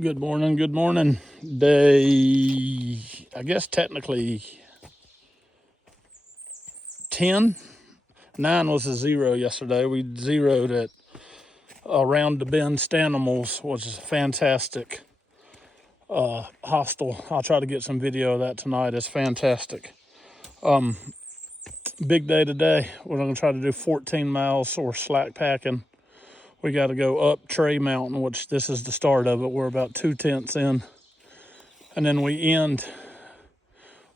Good morning, good morning. Day, I guess technically 10. 9 was a zero yesterday. We zeroed at around the bend Stanimals, which is a fantastic hostel. I'll try to get some video of that tonight. It's fantastic. Big day today. We're going to try to do 14 miles or slack packing. We got to go up Trey Mountain, which this is the start of it. We're about 2/10 in. And then we end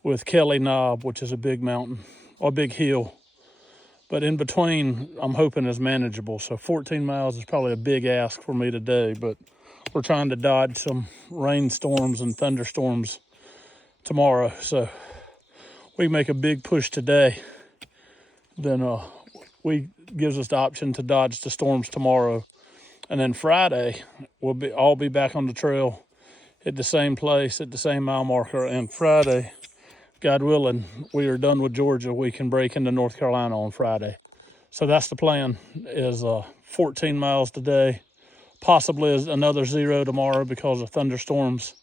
with Kelly Knob, which is a big mountain, or a big hill. But in between, I'm hoping is manageable. So 14 miles is probably a big ask for me today, but we're trying to dodge some rainstorms and thunderstorms tomorrow. So we make a big push today, then we gives us the option to dodge the storms tomorrow. And then Friday, we'll all be back on the trail at the same place, at the same mile marker. And Friday, God willing, we are done with Georgia. We can break into North Carolina on Friday. So that's the plan, is 14 miles today, possibly another zero tomorrow because of thunderstorms,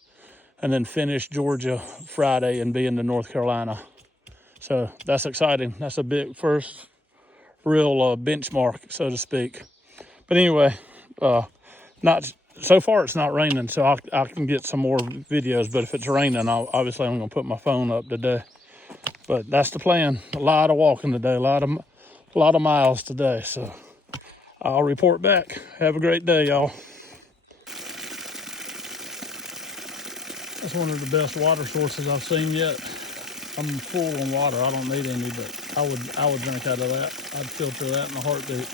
and then finish Georgia Friday and be into North Carolina. So that's exciting. That's a big first real benchmark, so to speak. But anyway, not so far it's not raining, so I can get some more videos. But if it's raining, obviously I'm going to put my phone up today. But that's the plan. A lot of walking today, a lot of miles today. So I'll report back. Have a great day, y'all. That's one of the best water sources I've seen yet. I'm full on water. I don't need any, but I would drink out of that. I'd filter that in a heartbeat.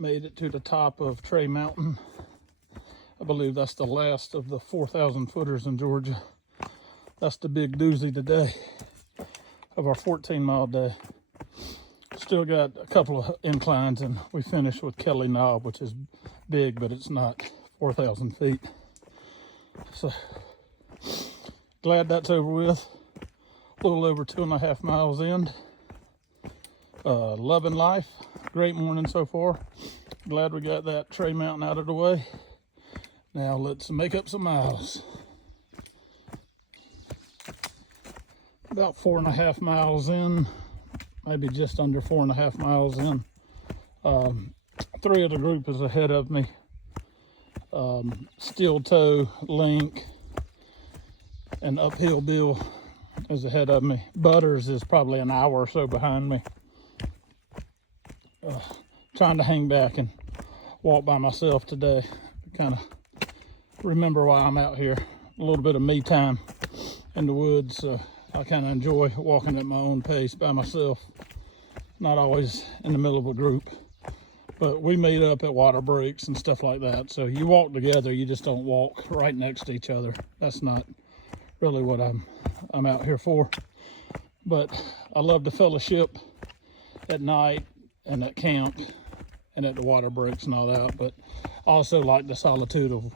Made it to the top of Trey Mountain. I believe that's the last of the 4,000 footers in Georgia. That's the big doozy today of our 14-mile day. Still got a couple of inclines, and we finished with Kelly Knob, which is big, but it's not 4,000 feet. So glad that's over with. A little over 2.5 miles in. Loving life. Great morning so far. Glad we got that Trey Mountain out of the way. Now let's make up some miles. About 4.5 miles in, maybe just under 4.5 miles in. 3 of the group is ahead of me. Steel Toe, Link, and Uphill Bill is ahead of me. Butters is probably an hour or so behind me. Trying to hang back and walk by myself today. Kind of remember why I'm out here. A little bit of me time in the woods. I kind of enjoy walking at my own pace by myself. Not always in the middle of a group. But we meet up at water breaks and stuff like that. So you walk together, you just don't walk right next to each other. That's not really what I'm out here for. But I love the fellowship at night and at camp and at the water breaks and all that, but I also like the solitude of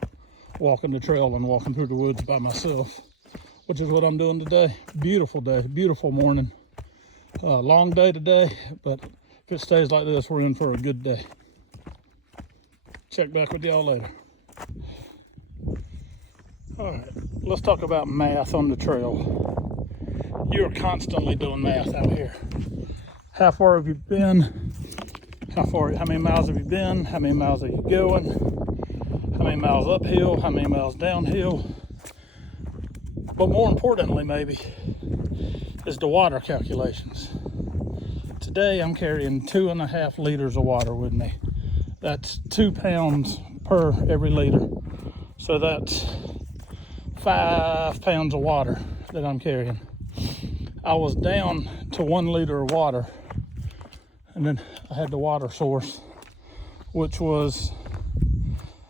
walking the trail and walking through the woods by myself, which is what I'm doing today. Beautiful day, beautiful morning. Long day today, but if it stays like this, we're in for a good day. Check back with y'all later. All right, let's talk about math on the trail. You're constantly doing math out here. How far have you been? How many miles have you been? How many miles are you going? How many miles uphill? How many miles downhill? But more importantly, maybe, is the water calculations. Today I'm carrying 2.5 liters of water with me. That's 2 pounds per every liter. So that's 5 pounds of water that I'm carrying. I was down to 1 liter of water, and then I had the water source, which was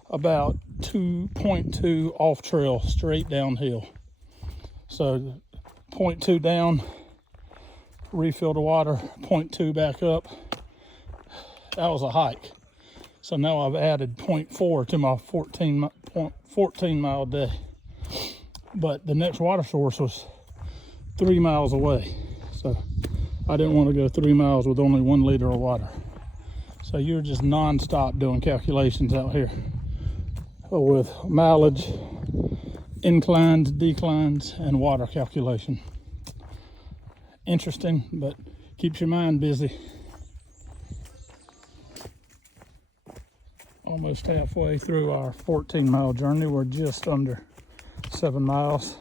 about 2.2 off trail, straight downhill. So 0.2 down, refill the water, 0.2 back up. That was a hike. So now I've added 0.4 to my 14 mile day. But the next water source was 3 miles away. So I didn't want to go 3 miles with only 1 liter of water. So you're just non-stop doing calculations out here with mileage, inclines, declines, and water calculation. Interesting, but keeps your mind busy. Almost halfway through our 14-mile journey. We're just under 7 miles.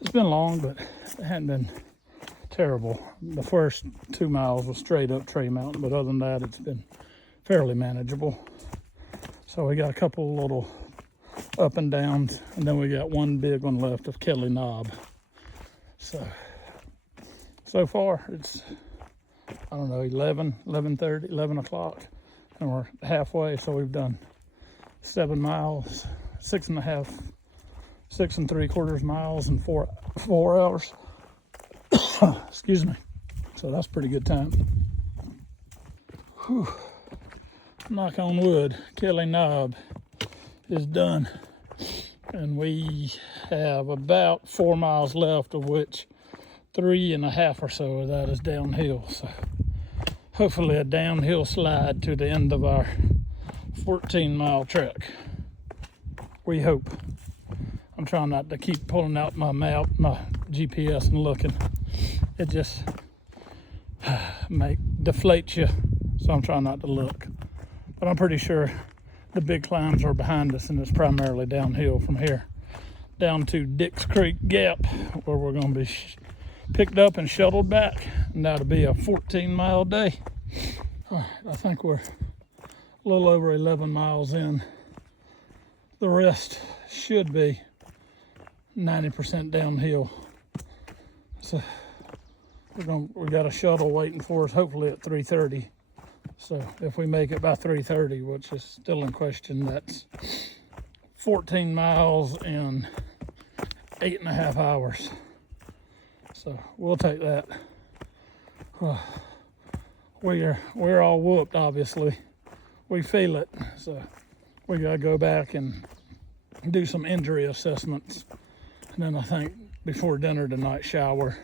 It's been long, but it hadn't been terrible. The first 2 miles was straight up Tray Mountain, but other than that, it's been fairly manageable. So we got a couple little up and downs, and then we got one big one left of Kelly Knob. So far it's, I don't know, 11:30, 11 o'clock, and we're halfway. So we've done 7 miles, 6 3/4 miles in 4 hours. Excuse me. So that's pretty good time. Whew. Knock on wood, Kelly Knob is done, and we have about 4 miles left, of which 3.5 or so of that is downhill. So hopefully a downhill slide to the end of our 14-mile trek. We hope. I'm trying not to keep pulling out my map, my GPS, and looking. It just deflates you, so I'm trying not to look. But I'm pretty sure the big climbs are behind us, and it's primarily downhill from here down to Dix Creek Gap, where we're going to be picked up and shuttled back, and that'll be a 14-mile day. All right, I think we're a little over 11 miles in. The rest should be 90% downhill. So we got a shuttle waiting for us, hopefully at 3:30. So if we make it by 3:30, which is still in question, that's 14 miles in 8.5 hours. So we'll take that. We're all whooped, obviously. We feel it. So we gotta go back and do some injury assessments. And then I think before dinner tonight, shower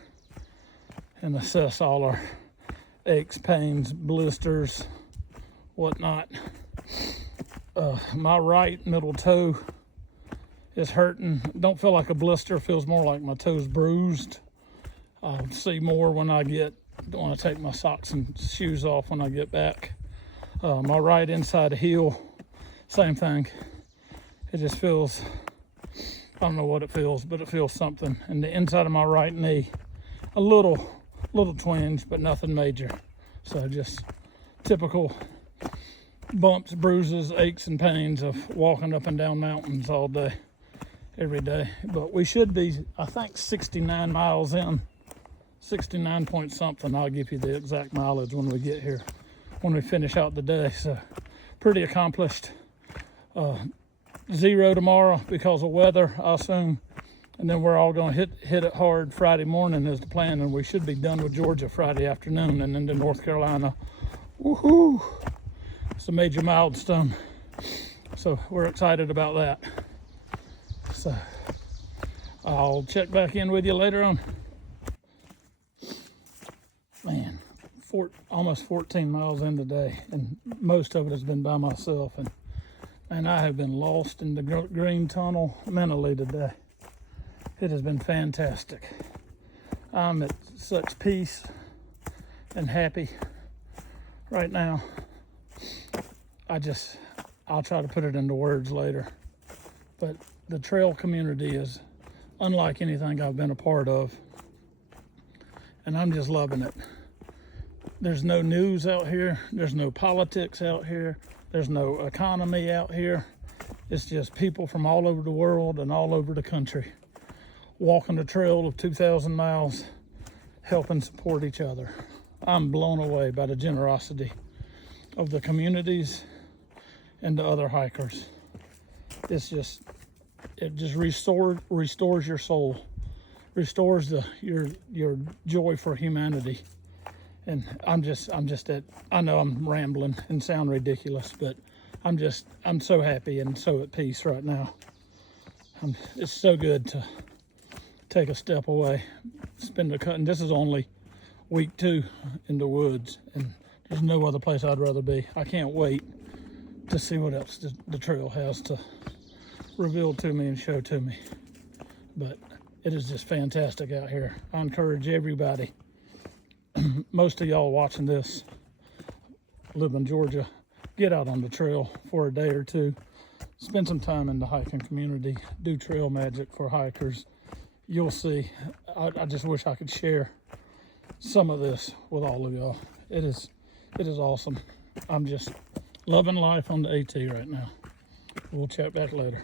and assess all our aches, pains, blisters, whatnot. My right middle toe is hurting. Don't feel like a blister, feels more like my toe's bruised. I'll see more when I take my socks and shoes off when I get back. My right inside heel, same thing. It just feels, I don't know what it feels, but it feels something. And the inside of my right knee, a little twinge, but nothing major. So just typical bumps, bruises, aches, and pains of walking up and down mountains all day, every day. But we should be, I think, 69 miles in, 69 point something. I'll give you the exact mileage when we get here, when we finish out the day. So pretty accomplished. 0 tomorrow because of weather, I assume. And then we're all going to hit it hard Friday morning is the plan, and we should be done with Georgia Friday afternoon and into North Carolina. Woohoo! It's a major milestone. So we're excited about that. So I'll check back in with you later on. Man, almost 14 miles in today, and most of it has been by myself. And I have been lost in the green tunnel mentally today. It has been fantastic. I'm at such peace and happy right now. I'll try to put it into words later. But the trail community is unlike anything I've been a part of. And I'm just loving it. There's no news out here. There's no politics out here. There's no economy out here. It's just people from all over the world and all over the country walking the trail of 2,000 miles, helping support each other. I'm blown away by the generosity of the communities and the other hikers. It just restores your soul, restores your joy for humanity. And I'm I know I'm rambling and sound ridiculous, but I'm so happy and so at peace right now. It's so good to take a step away, spend and this is only week 2 in the woods, and there's no other place I'd rather be. I can't wait to see what else the trail has to reveal to me and show to me. But it is just fantastic out here. I encourage everybody, most of y'all watching this live in Georgia, get out on the trail for a day or two, spend some time in the hiking community, do trail magic for hikers. You'll see. I just wish I could share some of this with all of y'all. It is awesome. I'm just loving life on the AT right now. We'll chat back later.